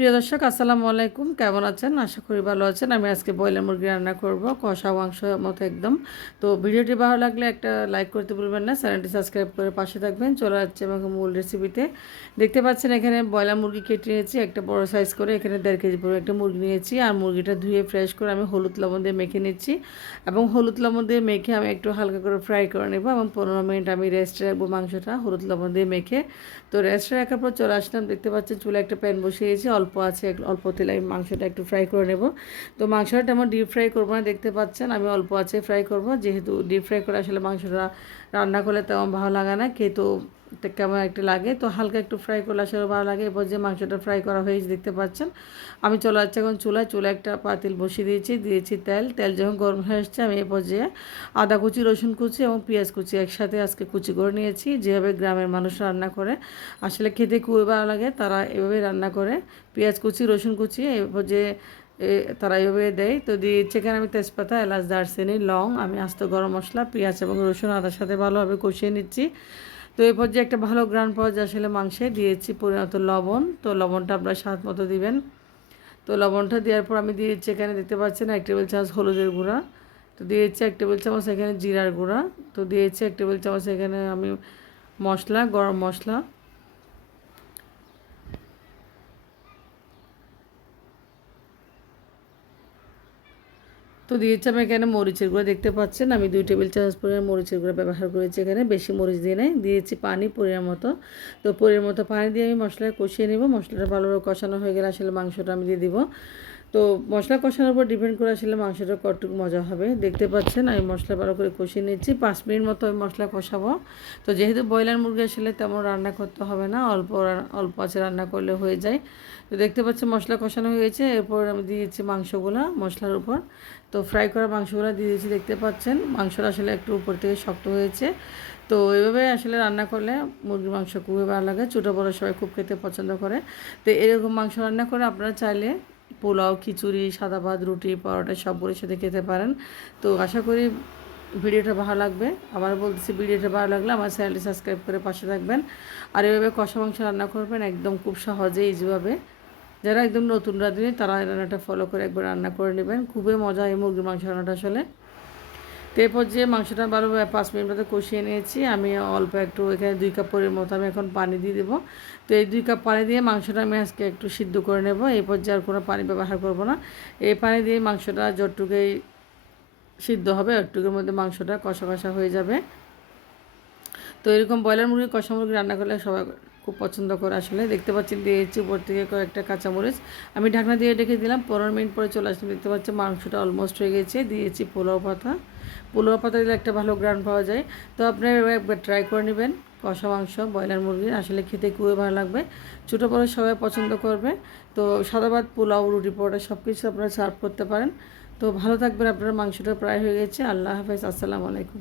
প্রিয় দর্শক আসসালামু আলাইকুম, কেমন আছেন? আশা করি ভালো আছেন। আমি আজকে ব্রয়লার মুরগি রান্না করব, কষা মাংস মতো একদম। তো ভিডিওটি ভালো লাগলে একটা লাইক করতে ভুলবেন না, চ্যানেলটি সাবস্ক্রাইব করে পাশে থাকবেন। চলে যাচ্ছে আমাকে মূল রেসিপিতে। দেখতে পাচ্ছেন এখানে ব্রয়লার মুরগি কেটে নিয়েছি একটা বড় সাইজ করে। এখানে 1.5 কেজি পুরো একটা মুরগি নিয়েছি, আর মুরগিটা ধুয়ে ফ্রেশ করে আমি হলুদ লবণ দিয়ে মেখে নিচ্ছি। এবং হলুদ লবণ দিয়ে মেখে আমি একটু হালকা করে ফ্রাই করে নেব এবং 15 মিনিট আমি রেস্টে রাখবো মাংসটা হলুদ লবণ দিয়ে মেখে। তো রেস্টে রাখার পর চলে আসলাম, দেখতে পাচ্ছেন চুলে একটা প্যান বসিয়েছি, অল্প আছে, অল্প তেলে আমি মাংসটা একটু ফ্রাই করে নেব। তো মাংসটা তেমন ডিপ ফ্রাই করবো না, দেখতে পাচ্ছেন আমি অল্প আছে ফ্রাই করব, যেহেতু ডিপ ফ্রাই করে আসলে মাংসটা রান্না করলে তেমন ভালো লাগে না, খেতেও কেমন একটা লাগে। তো হালকা একটু ফ্রাই করলে আসলে ভালো লাগে। এরপর যে মাংসটা ফ্রাই করা হয়েছে দেখতে পাচ্ছেন, আমি চলে যাচ্ছি এখন চুলায় একটা পাতিল বসিয়ে দিয়েছি তেল যখন গরম হয়ে আসছে আমি এরপর যে আদা কুচি, রসুন কুচি এবং পেঁয়াজ কুচি একসাথে আজকে কুচি করে নিয়েছি। যেভাবে গ্রামের মানুষ রান্না করে আসলে খেতে খুবই ভালো লাগে, তারা এভাবে রান্না করে। পেঁয়াজ কুচি, রসুন কুচি এরপর যে তারা এভাবে দেয়। তো দিয়েছি এখানে আমি তেজপাতা, এলাচ, দারচিনি, লং, আমি আস্ত গরম মশলা, পেঁয়াজ এবং রসুন আদার সাথে ভালোভাবে কষিয়ে নিচ্ছি। তো এরপর যে একটা ভালো গ্রান পাওয়া যায় আসলে মাংসে, দিয়েছি পরিমাণ লবণ। তো লবণটা আপনার স্বাদ মতো দিবেন। তো লবণটা দেওয়ার পর আমি দিয়েছি এখানে, দেখতে পাচ্ছেন 1 টেবিল চামচ হলুদের গুঁড়া। তো দিয়েছি 1 টেবিল চামচ এখানে জিরার গুঁড়া। তো দিয়েছি 1 টেবিল চামচ এখানে আমি মশলা, গরম মশলা। তো দিয়েছি আমি এখানে মরিচের গুঁড়ো, দেখতে পাচ্ছেন আমি 2 টেবিল চামচ পরিমাণ মরিচের গুঁড়ো ব্যবহার করেছি, এখানে বেশি মরিচ দিয়ে নেই। দিয়েছি পানি পরিমাণ মতো। তো পরিমাণ মতো পানি দিয়ে আমি মশলাটা কষিয়ে নেব। মশলাটা ভালোভাবে কষানো হয়ে গেলে আসলে মাংসটা আমি দিয়ে দিব। তো মশলা কষানোর উপর ডিপেন্ড করে আসলে মাংসটা কতটুকু মজা হবে। দেখতে পাচ্ছেন আমি মশলা ভালো করে কষিয়ে নিচ্ছি, 5 মিনিট মতো আমি মশলা কষাবো। তো যেহেতু ব্রয়লার মুরগি আসলে তেমন রান্না করতে হবে না, অল্প আছে রান্না করলে হয়ে যায়। তো দেখতে পাচ্ছেন মশলা কষানো হয়েছে, এরপর আমি দিয়েছি মাংসগুলো মশলার উপর। তো ফ্রাই করা মাংসগুলো দিয়ে দিয়েছি, দেখতে পাচ্ছেন মাংসটা আসলে একটু উপর থেকে শক্ত হয়েছে। তো এইভাবে আসলে রান্না করলে মুরগির মাংস খুবই ভালো লাগে, ছোটো বড়ো সবাই খুব খেতে পছন্দ করে। তো এরকম মাংস রান্না করে আপনারা চাইলে পোলাও, খিচুড়ি, সাদা ভাত, রুটি, পরোটা সবগুলোর সাথে খেতে পারেন। তো আশা করি ভিডিওটা ভালো লাগবে। আবার বলতেছি, ভিডিওটা ভালো লাগলে আমার চ্যানেলটি সাবস্ক্রাইব করে পাশে থাকবেন। আর এভাবে কষা মাংস রান্না করবেন একদম খুব সহজে, ইজিভাবে। যারা একদম নতুন রাঁধুনি তারা এই রান্নাটা ফলো করে একবার রান্না করে নেবেন, খুবই মজা এই মুরগির মাংস রান্নাটা আসলে। তো এরপর যে মাংসটা ভালোভাবে 5 মিনিট মতো কষিয়ে নিয়েছি, আমি অল্প একটু এখানে 2 কাপ পরিমাণ মতো আমি এখন পানি দিয়ে দেবো। তো এই 2 কাপ পানি দিয়ে মাংসটা আমি আজকে একটু সিদ্ধ করে নেব। এরপর যে আর কোনো পানি ব্যবহার করব না, এই পানি দিয়ে মাংসটা যতটুকুই সিদ্ধ হবে ওটুকুর মধ্যে মাংসটা কষা কষা হয়ে যাবে। তো এরকম ব্রয়লার মুরগি, কষা মুরগি রান্না করলে সবাই খুব পছন্দ করে আসলে। দেখতে পাচ্ছেন দিয়েছি উপর থেকে কয়েকটা কাঁচামরিচ, আমি ঢাকনা দিয়ে রেখে দিলাম। 15 মিনিট পরে চলে আসলাম, দেখতে পাচ্ছেন মাংসটা অলমোস্ট হয়ে গেছে। দিয়েছি পোলাও পাতা দিলে একটা ভালো গ্রান পাওয়া যায়। তো আপনারা একবার ট্রাই করে নেবেন কষা মাংস ব্রয়লার মুরগির, আসলে খেতে খুবই ভালো লাগবে, ছোটো বড়ো সবাই পছন্দ করবে। তো সাদা ভাত, পোলাও, রুটি, পরোটা সব কিছু আপনারা সার্ভ করতে পারেন। তো ভালো থাকবেন আপনারা। মাংসটা প্রায় হয়ে গেছে। আল্লাহ হাফেজ, আসসালামু আলাইকুম।